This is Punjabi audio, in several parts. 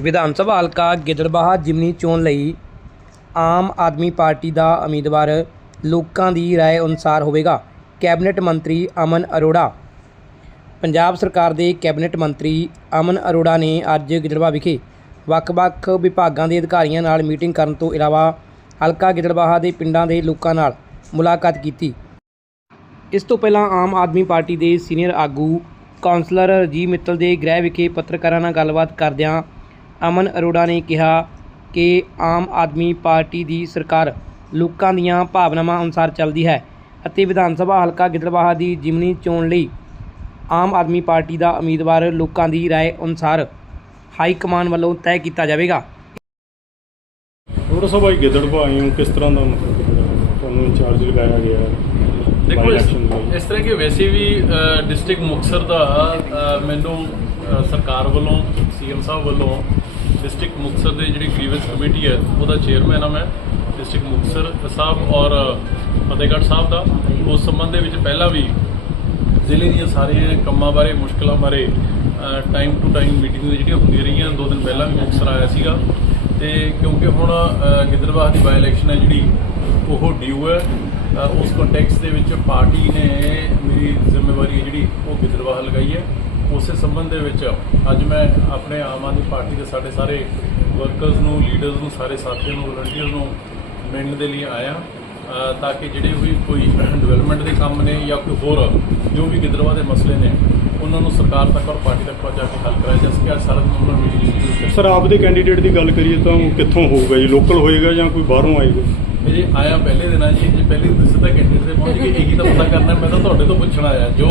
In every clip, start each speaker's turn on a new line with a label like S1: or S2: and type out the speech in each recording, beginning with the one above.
S1: ਵਿਧਾਨ ਸਭਾ ਹਲਕਾ ਗਿੱਦੜਬਾਹਾ ਜਿਮਨੀ ਚੋਣ ਲਈ ਆਮ ਆਦਮੀ ਪਾਰਟੀ ਦਾ ਉਮੀਦਵਾਰ ਲੋਕਾਂ ਦੀ رائے ਅਨੁਸਾਰ ਹੋਵੇਗਾ ਕੈਬਨਿਟ ਮੰਤਰੀ ਅਮਨ ਅਰੋੜਾ ਪੰਜਾਬ ਸਰਕਾਰ ਦੇ ਕੈਬਨਿਟ ਮੰਤਰੀ ਅਮਨ ਅਰੋੜਾ ਨੇ ਅੱਜ ਗਿੱਦੜਬਾਹਾ ਵਿਖੇ ਵੱਖ-ਵੱਖ ਵਿਭਾਗਾਂ ਦੇ ਅਧਿਕਾਰੀਆਂ ਨਾਲ ਮੀਟਿੰਗ ਕਰਨ ਤੋਂ ਇਲਾਵਾ ਹਲਕਾ ਗਿੱਦੜਬਾਹਾ ਦੇ ਪਿੰਡਾਂ ਦੇ ਲੋਕਾਂ ਨਾਲ ਮੁਲਾਕਾਤ ਕੀਤੀ ਇਸ ਤੋਂ ਪਹਿਲਾਂ ਆਮ ਆਦਮੀ ਪਾਰਟੀ ਦੇ ਸੀਨੀਅਰ ਆਗੂ ਕਾਉਂਸਲਰ ਰਜੀਵ ਮਿੱਤਲ ਦੇ ਗ੍ਰਹਿ ਵਿਖੇ ਪੱਤਰਕਾਰਾਂ ਨਾਲ ਗੱਲਬਾਤ ਕਰਦਿਆਂ ਅਮਨ ਅਰੋੜਾ ਨੇ ਕਿਹਾ ਕਿ ਆਮ ਆਦਮੀ ਪਾਰਟੀ ਦੀ ਸਰਕਾਰ ਲੋਕਾਂ ਦੀਆਂ ਭਾਵਨਾਵਾਂ ਅਨੁਸਾਰ ਚੱਲਦੀ ਹੈ ਅਤੇ ਵਿਧਾਨ ਸਭਾ ਹਲਕਾ ਗਿੱਦੜਬਾਹਾ ਦੀ ਜਿਮਨੀ ਚੋਣ ਲਈ ਆਮ ਆਦਮੀ ਪਾਰਟੀ ਦਾ ਉਮੀਦਵਾਰ ਲੋਕਾਂ ਦੀ رائے ਅਨੁਸਾਰ ਹਾਈ ਕਮਾਨ ਵੱਲੋਂ ਤੈਅ ਕੀਤਾ ਜਾਵੇਗਾ
S2: ਥੋੜਾ ਸਾ ਭਾਈ ਗਿੱਦੜਪਾ ਆਏ ਹੋ ਕਿਸ ਤਰ੍ਹਾਂ ਦਾ ਮਤਲਬ ਕਿ ਜਿਹੜਾ ਤੁਹਾਨੂੰ ਇੰਚਾਰਜ ਲਗਾਇਆ ਗਿਆ ਹੈ
S3: ਦੇਖੋ
S2: by
S3: ਇਸ
S2: election ਲਈ?
S3: ਇਸ ਤਰ੍ਹਾਂ ਕਿ ਵੈਸੇ ਵੀ ਡਿਸਟ੍ਰਿਕਟ ਮੁਕਤਸਰ ਦਾ ਅ, ਮੈਨੂੰ ਅ, ਸਰਕਾਰ ਵੱਲੋਂ ਸੀਐਮ ਸਾਹਿਬ ਵੱਲੋਂ ਡਿਸਟ੍ਰਿਕਟ ਮੁਕਤਸਰ ਦੇ ਜਿਹੜੀ ਗ੍ਰੀਵੈਂਸ ਕਮੇਟੀ ਹੈ ਉਹਦਾ ਚੇਅਰਮੈਨ ਹਾਂ ਮੈਂ ਡਿਸਟ੍ਰਿਕਟ ਮੁਕਤਸਰ ਸਾਹਿਬ ਔਰ ਫਤਿਹਗੜ੍ਹ ਸਾਹਿਬ ਦਾ। ਉਸ ਸੰਬੰਧ ਦੇ ਵਿੱਚ ਪਹਿਲਾਂ ਵੀ ਜ਼ਿਲ੍ਹੇ ਦੀਆਂ ਸਾਰੀਆਂ ਕੰਮਾਂ ਬਾਰੇ ਮੁਸ਼ਕਲਾਂ ਬਾਰੇ ਟਾਈਮ ਟੂ ਟਾਈਮ ਮੀਟਿੰਗ ਜਿਹੜੀਆਂ ਹੁੰਦੀਆਂ ਰਹੀਆਂ ਦੋ ਦਿਨ ਪਹਿਲਾਂ ਵੀ ਮੁਕਤਸਰ ਆਇਆ ਸੀਗਾ। ਤੇ ਕਿਉਂਕਿ ਹੁਣ ਅ, ਦੀ ਬਾਈ ਇਲੈਕਸ਼ਨ ਹੈ ਜਿਹੜੀ ਉਹ ਡਿਊ ਹੈ। ਉਸ ਕੰਟੈਕਸਟ ਦੇ ਵਿੱਚ ਪਾਰਟੀ ਨੇ ਮੇਰੀ ਜ਼ਿੰਮੇਵਾਰੀ ਹੈ ਜਿਹੜੀ ਉਹ ਗਿੱਦੜਬਾਹਾ ਲਗਾਈ ਹੈ। ਉਸੇ ਸੰਬੰਧ ਦੇ ਵਿੱਚ ਅੱਜ ਮੈਂ ਆਪਣੇ ਆਮ ਆਦਮੀ ਪਾਰਟੀ ਦੇ ਸਾਡੇ ਸਾਰੇ ਵਰਕਰਸ ਨੂੰ ਲੀਡਰਸ ਨੂੰ ਸਾਰੇ ਸਾਥੀਆਂ ਨੂੰ ਵਲੰਟੀਅਰ ਨੂੰ ਮਿਲਣ ਦੇ ਲਈ ਆਇਆ ਤਾਂ ਕਿ ਜਿਹੜੇ ਵੀ ਕੋਈ ਡਿਵੈਲਪਮੈਂਟ ਦੇ ਕੰਮ ਨੇ ਜਾਂ ਕੋਈ ਹੋਰ ਜੋ ਵੀ ਗਿੱਦੜਬਾਹਾ ਦੇ ਮਸਲੇ ਨੇ ਉਹਨਾਂ ਨੂੰ ਸਰਕਾਰ ਤੱਕ ਔਰ ਪਾਰਟੀ ਤੱਕ ਪਹੁੰਚਾ ਕੇ ਹੱਲ ਕਰਾਇਆ ਜਾ ਸਕੇ। ਅੱਜ ਸਾਰਾ ਦਿਨ ਮੀਟਿੰਗ
S2: ਸਰ ਆਪ ਦੇ ਕੈਂਡੀਡੇਟ ਦੀ ਗੱਲ ਕਰੀਏ ਤਾਂ ਉਹ ਕਿੱਥੋਂ ਹੋਊਗਾ ਜੀ? ਲੋਕਲ ਹੋਏਗਾ ਜਾਂ ਕੋਈ ਬਾਹਰੋਂ ਆਏਗਾ?
S3: ਮੇਰੇ ਆਇਆ ਪਹਿਲੇ ਦਿਨਾਂ ਜੀ ਜੇ ਪਹਿਲੇ ਸਿੱਧਾ ਕੈਂਡੀਡੇਟ ਤੇ ਪਹੁੰਚ ਕੇ ਇਹੀ ਤਾਂ ਪਤਾ ਕਰਨਾ ਮੈਂ ਤਾਂ ਤੁਹਾਡੇ ਤੋਂ ਪੁੱਛਣ ਆਇਆ। ਜੋ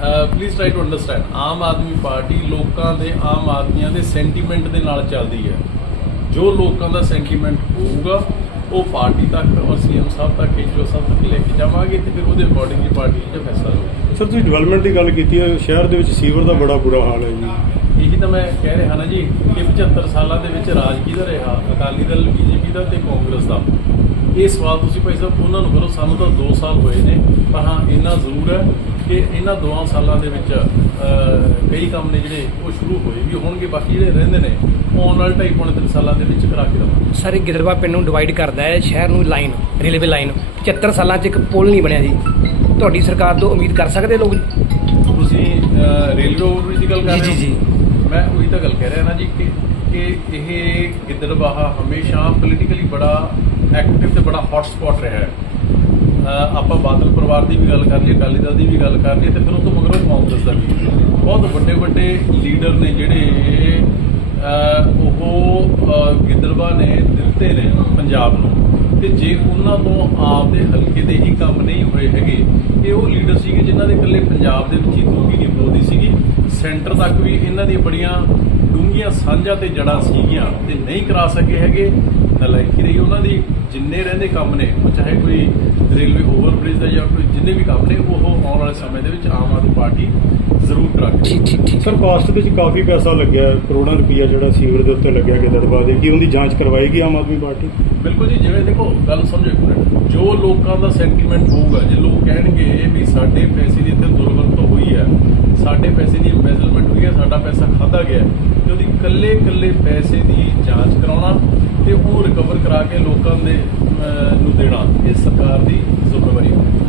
S3: please try to understand Aam Aadmi party ਲੋਕਾਂ ਦੇ ਆਮ ਆਦਮੀਆਂ ਦੇ ਸੈਂਟੀਮੈਂਟ ਦੇ ਨਾਲ ਚੱਲਦੀ ਹੈ। ਜੋ ਲੋਕਾਂ ਦਾ ਸੈਂਟੀਮੈਂਟ ਹੋਊਗਾ ਉਹ ਪਾਰਟੀ ਤੱਕ ਔਰ ਸੀਐਮ ਸਾਹਿਬ ਤੱਕ ਐਚਓ ਸਾਹਿਬ ਤੱਕ ਲੈ ਕੇ ਜਾਵਾਂਗੇ ਤੇ ਫਿਰ ਉਹਦੇ ਅਕੋਰਡਿੰਗ ਹੀ ਪਾਰਟੀ ਦਾ ਫੈਸਲਾ ਲਊਗੀ
S2: ਸਰ ਤੁਸੀਂ ਡਿਵੈਲਪਮੈਂਟ ਦੀ ਗੱਲ ਕੀਤੀ ਹੈ ਸ਼ਹਿਰ ਦੇ ਵਿੱਚ ਸੀਵਰ ਦਾ ਬੜਾ ਬੁਰਾ ਹਾਲ ਹੈ ਜੀ।
S3: ਇਹੀ ਤਾਂ ਮੈਂ ਕਹਿ ਰਿਹਾ ਨਾ ਜੀ ਕਿ 75 ਸਾਲਾਂ ਦੇ ਵਿੱਚ ਰਾਜ ਕਿਹਦਾ ਰਿਹਾ ਅਕਾਲੀ ਦਲ ਬੀਜੇਪੀ ਦਾ ਤੇ ਕਾਂਗਰਸ ਦਾ। ਇਹ ਸਵਾਲ ਤੁਸੀਂ ਭਾਈ ਸਾਹਿਬ ਉਹਨਾਂ ਨੂੰ ਕਰੋ ਸਾਨੂੰ ਤਾਂ 2 ਸਾਲ ਹੋਏ ਨੇ ਪਰ ਹਾਂ ਇੰਨਾ ਜ਼ਰੂਰ ਹੈ ਕਿ ਇਹਨਾਂ ਦੋਆਂ ਸਾਲਾਂ ਦੇ ਵਿੱਚ ਕਈ ਕੰਮ ਨੇ ਜਿਹੜੇ ਉਹ ਸ਼ੁਰੂ ਹੋਏ ਵੀ ਹੋਣਗੇ ਬਾਕੀ ਜਿਹੜੇ ਰਹਿੰਦੇ ਨੇ ਉਹ ਆਉਣ ਵਾਲੇ ਢਾਈ ਪੌਣੇ ਤਿੰਨ ਸਾਲਾਂ ਦੇ ਵਿੱਚ ਕਰਾ ਕੇ ਦਵਾਂਗੇ।
S1: ਸਰ ਗਿੱਦੜਬਾਹਾ ਪਿੰਡ ਨੂੰ ਡਿਵਾਈਡ ਕਰਦਾ ਹੈ ਸ਼ਹਿਰ ਨੂੰ ਲਾਈਨ ਰੇਲਵੇ ਲਾਈਨ 75 ਸਾਲਾਂ 'ਚ ਇੱਕ ਪੁਲ ਨਹੀਂ ਬਣਿਆ ਜੀ। ਤੁਹਾਡੀ ਸਰਕਾਰ ਤੋਂ ਉਮੀਦ ਕਰ ਸਕਦੇ ਲੋਕ
S3: ਤੁਸੀਂ ਰੇਲਵੇ ਓਵਰਬ੍ਰਿਜ ਦੀ ਗੱਲ ਕਰ ਰਹੇ
S1: ਜੀ,
S3: ਹੋ?
S1: ਜੀ,
S3: ਮੈਂ ਉਹੀ ਤਾਂ ਗੱਲ ਕਹਿ ਰਿਹਾ ਨਾ ਜੀ ਕਿ ਕਿ ਇਹ ਗਿੱਦੜਬਾਹਾ ਹਮੇਸ਼ਾ ਪੋਲੀਟੀਕਲੀ ਬੜਾ ਐਕਟਿਵ ਤੇ ਬੜਾ ਹੌਟ ਸਪੌਟ ਰਿਹਾ ਹੈ। ਆਪਾਂ ਬਾਦਲ ਪਰਿਵਾਰ ਦੀ ਵੀ ਗੱਲ ਕਰ ਲਈਏ, ਅਕਾਲੀ ਦਲ ਦੀ ਵੀ ਗੱਲ ਕਰ ਲਈਏ, ਤੇ ਫਿਰ ਉਸ ਤੋਂ ਮਗਰੋਂ ਕਾਂਗਰਸ ਦਾ ਵੀ। ਬਹੁਤ ਵੱਡੇ ਵੱਡੇ ਲੀਡਰ ਨੇ ਜਿਹੜੇ ਉਹ, ਅਹ ਨੇ ਦਿੱਤੇ ਨੇ ਪੰਜਾਬ ਨੂੰ। ਤੇ ਜੇ ਉਹਨਾਂ ਤੋਂ ਆਪ ਦੇ ਹਲਕੇ ਦੇ ਹੀ ਕੰਮ ਨਹੀਂ ਹੋਏ ਹੈਗੇ, ਇਹ ਉਹ ਲੀਡਰ ਸੀਗੇ ਜਿਨ੍ਹਾਂ ਦੇ ਇਕੱਲੇ ਪੰਜਾਬ ਦੇ ਵਿੱਚ ਹੀ ਤੂੜੀ ਨਹੀਂ ਬੋਲਦੀ ਸੀਗੀ। ਸੈਂਟਰ ਤੱਕ ਵੀ ਇਹਨਾਂ ਦੀਆਂ ਬੜੀਆਂ ਡੂੰਘੀਆਂ ਸਾਂਝਾਂ ਤੇ ਜੜਾਂ ਸੀਗੀਆਂ ਤੇ ਨਹੀਂ ਕਰਾ ਸਕੇ ਹੈਗੇ। ਨਲਾਇਕੀ ਰਹੀ ਉਹਨਾਂ ਦੀ ਜਿੰਨੇ ਰਹਿੰਦੇ ਕੰਮ ਨੇ, ਉਹ ਚਾਹੇ ਕੋਈ ਰੇਲਵੇ ਓਵਰਬ੍ਰਿਜ ਦਾ ਜਾਂ ਕੋਈ ਜਿੰਨੇ ਵੀ ਕੰਮ ਨੇ, ਉਹ ਸਮੇਂ ਦੇ ਵਿੱਚ ਆਮ ਆਦਮੀ ਪਾਰਟੀ ਜ਼ਰੂਰ ਕਰਾਂਗੇ।
S1: ਠੀਕ ਠੀਕ ਠੀਕ।
S2: ਸਰ ਕਾਸਟ ਦੇ ਵਿੱਚ ਕਾਫੀ ਪੈਸਾ ਲੱਗਿਆ ਕਰੋੜਾਂ ਰੁਪਈਆ ਜਿਹੜਾ ਸੀਵਰ ਦੇ ਉੱਤੇ ਲੱਗਿਆ ਗਿੱਦੜਪਾ ਦੇ ਕੀ ਉਹਦੀ ਜਾਂਚ ਕਰਵਾਏਗੀ ਆਮ ਆਦਮੀ ਪਾਰਟੀ?
S3: ਬਿਲਕੁਲ ਜੀ ਜਿਵੇਂ ਦੇਖੋ ਗੱਲ ਸਮਝੋ ਇੱਕ ਮਿੰਟ। ਜੋ ਲੋਕਾਂ ਦਾ ਸੈਂਟੀਮੈਂਟ ਹੋਊਗਾ ਜੇ ਲੋਕ ਕਹਿਣਗੇ ਵੀ ਸਾਡੇ ਪੈਸੇ ਦੀ ਇੱਥੇ ਦੁਰਵਰਤੋਂ ਹੋਈ ਹੈ ਸਾਡੇ ਪੈਸੇ ਦੀ ਐਮਬੈਜ਼ਲਮੈਂਟ ਹੋਈ ਹੈ ਸਾਡਾ ਪੈਸਾ ਖਾਦਾ ਗਿਆ ਤੇ ਉਹਦੀ ਕੱਲੇ ਕੱਲੇ ਪੈਸੇ ਦੀ ਜਾਂਚ ਕਰਾਉਣਾ ਤੇ ਉਹ ਰਿਕਵਰ ਕਰਾ ਕੇ ਲੋਕਾਂ ਦੇ ਨੂੰ ਦੇਣਾ ਇਹ ਸਰਕਾਰ ਦੀ ਜ਼ਿੰਮੇਵਾਰੀ। ਹੈ